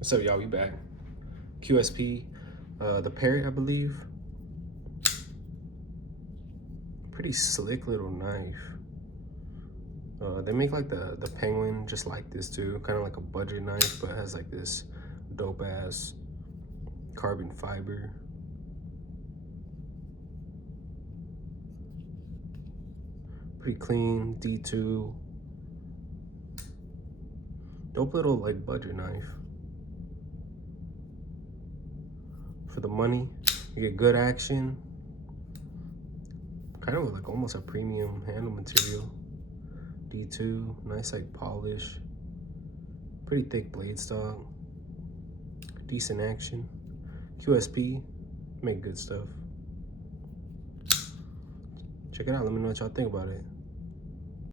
What's up, y'all? We back. QSP, the Parrot, I believe. Pretty slick little knife. They make like the penguin just like this too, kind of like a budget knife, but it has like this dope ass carbon fiber. Pretty clean, D2. Dope little like budget knife. For the money, you get good action. Kind of like almost a premium handle material. D2, nice like polish. Pretty thick blade stock. Decent action. QSP, make good stuff. Check it out. Let me know what y'all think about it.